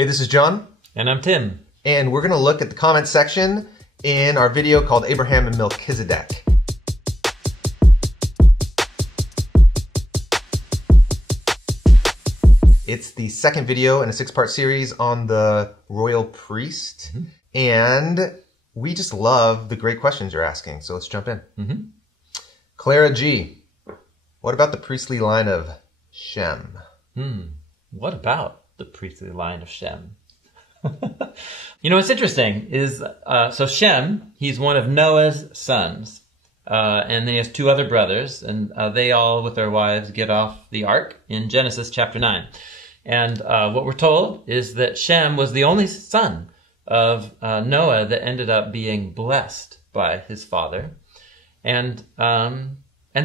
Hey, this is John. And I'm Tim. And we're going to look at the comment section in our video called Abraham and Melquisedeque. It's the second video in a 6-part series on the royal priest. Mm-hmm. And we just love the great questions you're asking. So let's jump in. Mm-hmm. Clara G., what about the priestly line of Shem? What about the priestly line of Shem? You know, what's interesting is, so Shem, he's one of Noah's sons. And then he has two other brothers, and they all, with their wives, get off the ark in Genesis chapter 9. And what we're told is that Shem was the only son of Noah that ended up being blessed by his father. And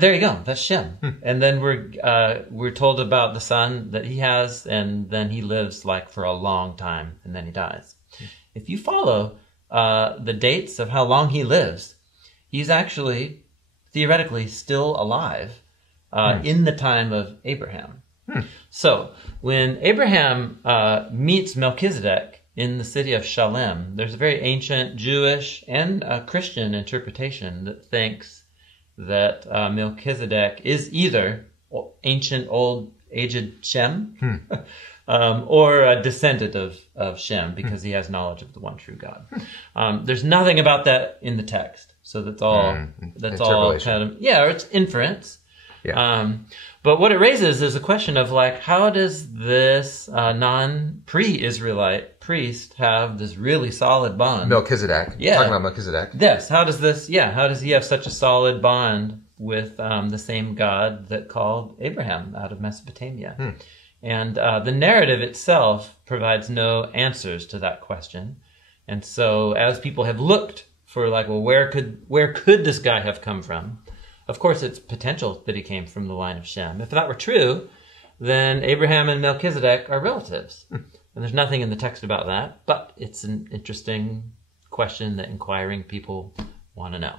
there you go, that's Shem. And then we're told about the son that he has, and then he lives like for a long time, and then he dies. If you follow the dates of how long he lives, he's actually theoretically still alive in the time of Abraham. So when Abraham meets Melchizedek in the city of Shalem, there's a very ancient Jewish and Christian interpretation that thinks that Melchizedek is either ancient, old, aged Shem, or a descendant of Shem, because he has knowledge of the one true God. There's nothing about that in the text, so that's all kind of, or it's inference. Yeah. But what it raises is a question of, like, how does this non-pre-Israelite priest have this really solid bond? Melchizedek. Yeah. Talking about Melchizedek. Yes. How does he have such a solid bond with the same God that called Abraham out of Mesopotamia? And the narrative itself provides no answers to that question. And so as people have looked for, like, well, where could this guy have come from? Of course, it's potential that he came from the line of Shem. If that were true, then Abraham and Melchizedek are relatives. And there's nothing in the text about that, but it's an interesting question that inquiring people want to know.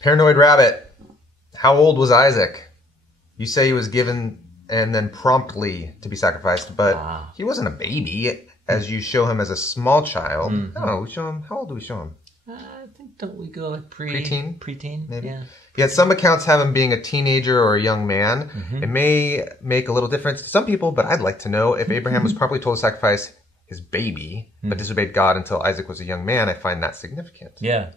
Paranoid Rabbit, how old was Isaac? You say he was given and then promptly to be sacrificed, but he wasn't a baby. As you show him as a small child. I don't know, we show him, how old do we show him? I think, don't we go like preteen? Preteen, maybe. Yeah. Yet some accounts have him being a teenager or a young man. It may make a little difference to some people, but I'd like to know if Abraham was promptly told to sacrifice his baby, but disobeyed God until Isaac was a young man. I find that significant. Yeah.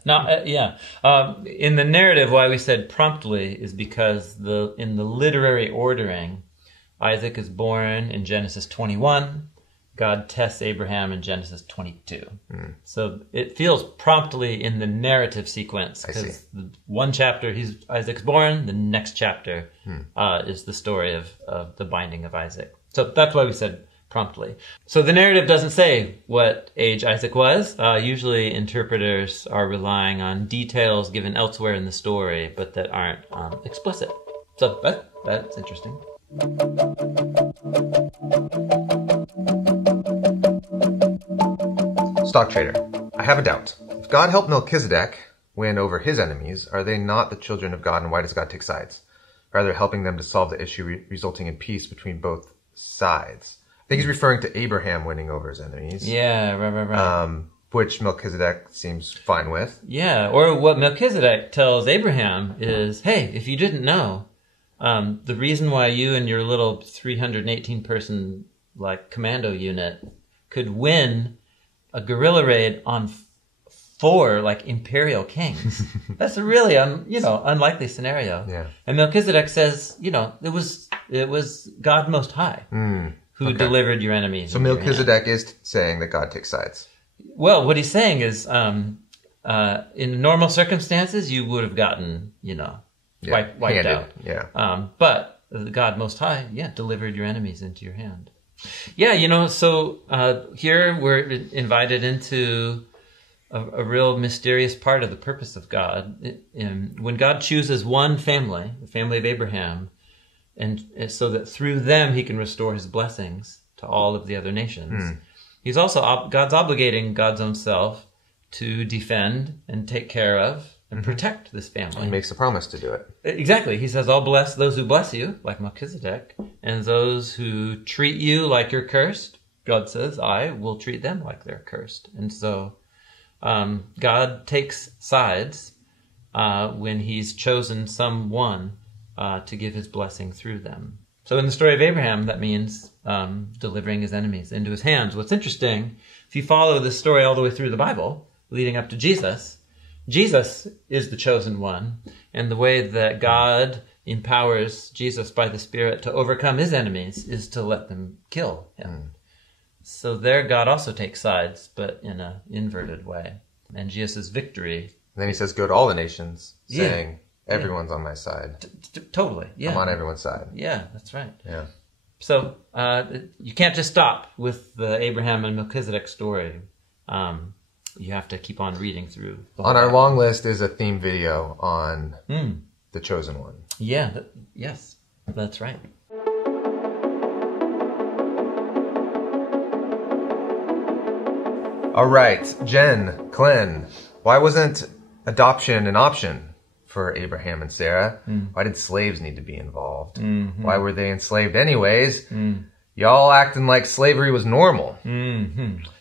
In the narrative, why we said promptly is because in the literary ordering, Isaac is born in Genesis 21. God tests Abraham in Genesis 22. So it feels promptly in the narrative sequence, because the one chapter Isaac's born, the next chapter is the story of the binding of Isaac. So that's why we said promptly. So the narrative doesn't say what age Isaac was. Usually interpreters are relying on details given elsewhere in the story, but that aren't explicit. So that's interesting. Stock Trader, I have a doubt. If God helped Melchizedek win over his enemies, are they not the children of God, and why does God take sides? Rather helping them to solve the issue resulting in peace between both sides. I think he's referring to Abraham winning over his enemies. Yeah, right. Which Melchizedek seems fine with. Yeah, or what Melchizedek tells Abraham is, hey, if you didn't know, the reason why you and your little 318-person commando unit could win a guerrilla raid on 4 imperial kings. That's a really unlikely scenario. Yeah. And Melchizedek says, it was God Most High who delivered your enemies. So Melchizedek is saying that God takes sides. Well, what he's saying is, in normal circumstances, you would have gotten, wiped out. Yeah. But God Most High, delivered your enemies into your hand. Yeah, so here we're invited into a real mysterious part of the purpose of God. When God chooses one family, the family of Abraham, and so that through them he can restore his blessings to all of the other nations, he's also God's obligating God's own self to defend and take care of and protect this family. He makes a promise to do it. Exactly. He says, I'll bless those who bless you, like Melchizedek, and those who treat you like you're cursed, God says, I will treat them like they're cursed. And so God takes sides when he's chosen someone to give his blessing through them. So in the story of Abraham, that means delivering his enemies into his hands. What's interesting, if you follow this story all the way through the Bible, leading up to Jesus, Jesus is the chosen one. And the way that God empowers Jesus by the Spirit to overcome his enemies is to let them kill him. So there God also takes sides, but in an inverted way. And Jesus' victory... And then he says, go to all the nations, saying, everyone's on my side. Totally, yeah. I'm on everyone's side. Yeah, that's right. Yeah. So you can't just stop with the Abraham and Melchizedek story. You have to keep on reading through. On our long list is a theme video on the chosen one. Yeah, yes, that's right. All right, Jen, Glenn, why wasn't adoption an option for Abraham and Sarah? Why did slaves need to be involved? Why were they enslaved anyways? Y'all acting like slavery was normal.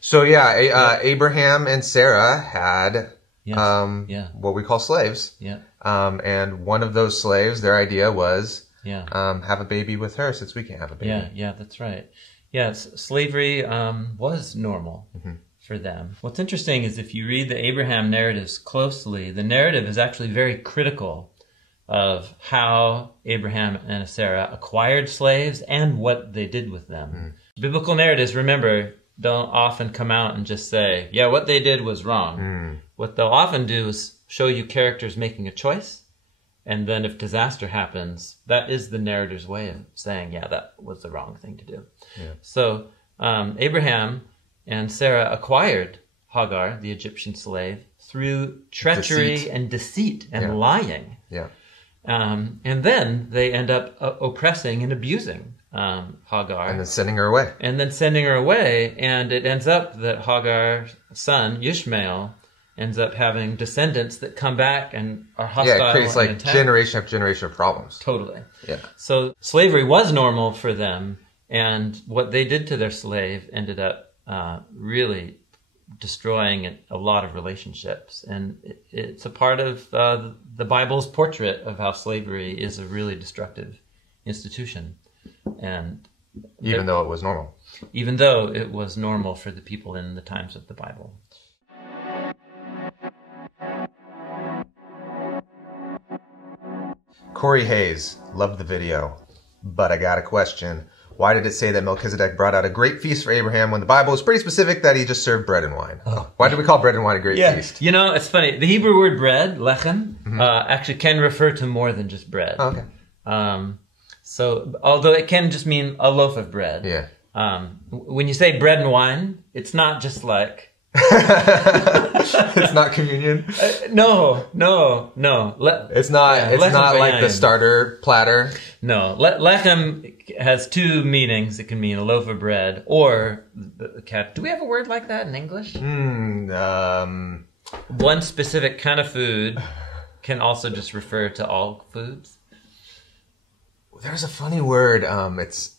So yeah, Abraham and Sarah had what we call slaves. Yeah. And one of those slaves, their idea was have a baby with her since we can't have a baby. Yeah, that's right. Yeah, slavery was normal for them. What's interesting is if you read the Abraham narratives closely, the narrative is actually very critical of how Abraham and Sarah acquired slaves and what they did with them. Biblical narratives, remember, don't often come out and just say, yeah, what they did was wrong. What they'll often do is show you characters making a choice, and then if disaster happens, that is the narrator's way of saying, yeah, that was the wrong thing to do. So Abraham and Sarah acquired Hagar, the Egyptian slave, through treachery and deceit and lying. And then they end up oppressing and abusing Hagar. And then sending her away. And it ends up that Hagar's son, Ishmael, ends up having descendants that come back and are hostile. Yeah, it creates like generation after generation of problems. Totally. Yeah. So slavery was normal for them, and what they did to their slave ended up really destroying a lot of relationships. And it's a part of the Bible's portrait of how slavery is a really destructive institution. And even though it was normal. Even though it was normal for the people in the times of the Bible. Corey Hayes, loved the video, but I got a question. Why did it say that Melchizedek brought out a great feast for Abraham when the Bible is pretty specific that he just served bread and wine? Why do we call bread and wine a great feast? You know, it's funny. The Hebrew word bread, lechem, actually can refer to more than just bread. Okay. So, although it can just mean a loaf of bread. Yeah. When you say bread and wine, it's not just like... It's not communion? No. It's not like the starter platter? No. Lechem has two meanings. It can mean a loaf of bread or the cat. Do we have a word like that in English? One specific kind of food can also just refer to all foods. There's a funny word. It's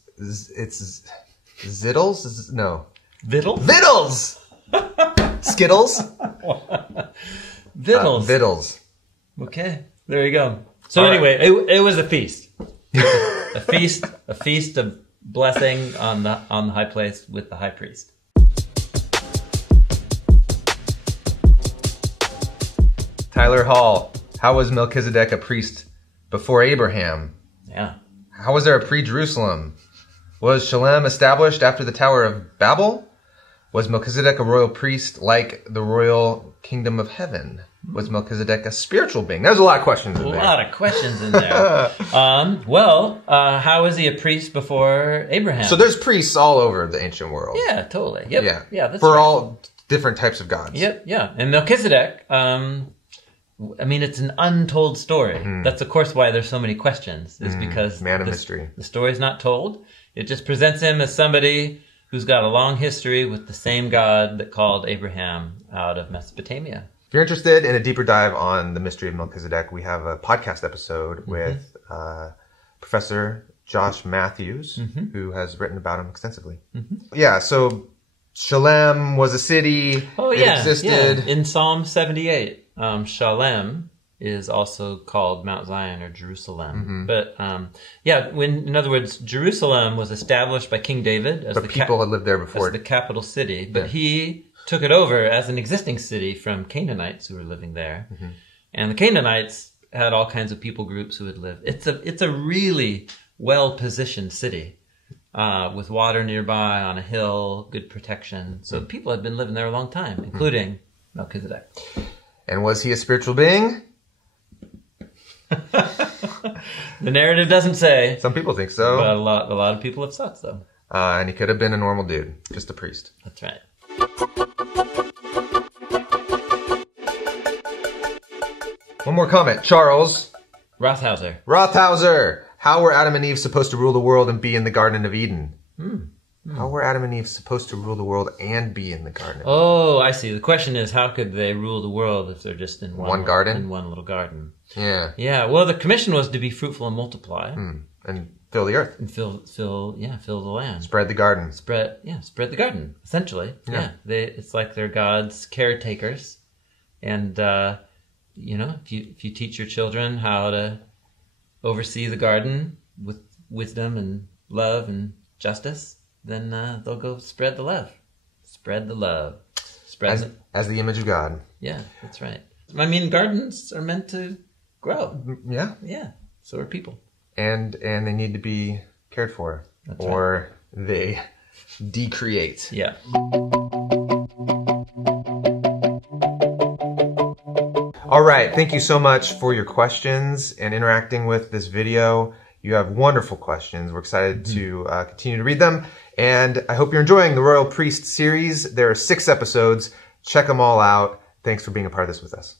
zittles? No. Vittles? Vittles! Skittles? Vittles. Vittles. Okay, there you go. So anyway, it was a feast. a feast of blessing on the high place with the high priest. Tyler Hall, how was Melchizedek a priest before Abraham? Yeah. How was there a pre-Jerusalem? Was Shalem established after the Tower of Babel? Was Melchizedek a royal priest like the royal kingdom of heaven? Was Melchizedek a spiritual being? There's a lot of questions in there. A lot of questions in there. How was he a priest before Abraham? So there's priests all over the ancient world. Yeah, totally. Yep. Yeah, that's for right. all different types of gods. Yep, yeah. And Melchizedek, it's an untold story. That's, of course, why there's so many questions, is because man of mystery. The story's not told. It just presents him as somebody who's got a long history with the same God that called Abraham out of Mesopotamia. If you're interested in a deeper dive on the mystery of Melchizedek, we have a podcast episode with Professor Josh Matthews, who has written about him extensively. Yeah, so Shalem was a city. Oh, it yeah. existed. Yeah. In Psalm 78, Shalem is also called Mount Zion or Jerusalem. But, in other words, Jerusalem was established by King David as people had lived there before. as the capital city. But he took it over as an existing city from Canaanites who were living there. And the Canaanites had all kinds of people groups who would live. It's a really well-positioned city with water nearby on a hill, good protection. So people had been living there a long time, including Melchizedek. And was he a spiritual being? The narrative doesn't say. Some people think so. But a lot of people have thought so. And he could have been a normal dude, just a priest. That's right. One more comment. Charles Rothhauser. How were Adam and Eve supposed to rule the world and be in the Garden of Eden? How were Adam and Eve supposed to rule the world and be in the Garden of Eden? Oh, I see. The question is, how could they rule the world if they're just in one garden? In one little garden. Yeah. Yeah. Well, the commission was to be fruitful and multiply. And fill the earth. And fill the land. Spread the garden. Spread the garden, essentially. Yeah. It's like they're God's caretakers. And, if you teach your children how to oversee the garden with wisdom and love and justice, then they'll go spread the love. Spread the love. As the image of God. Yeah, that's right. I mean, gardens are meant to grow. Yeah. Yeah. So are people. And they need to be cared for. That's or they decreate. Yeah. All right. Thank you so much for your questions and interacting with this video. You have wonderful questions. We're excited to continue to read them. And I hope you're enjoying the Royal Priest series. There are 6 episodes. Check them all out. Thanks for being a part of this with us.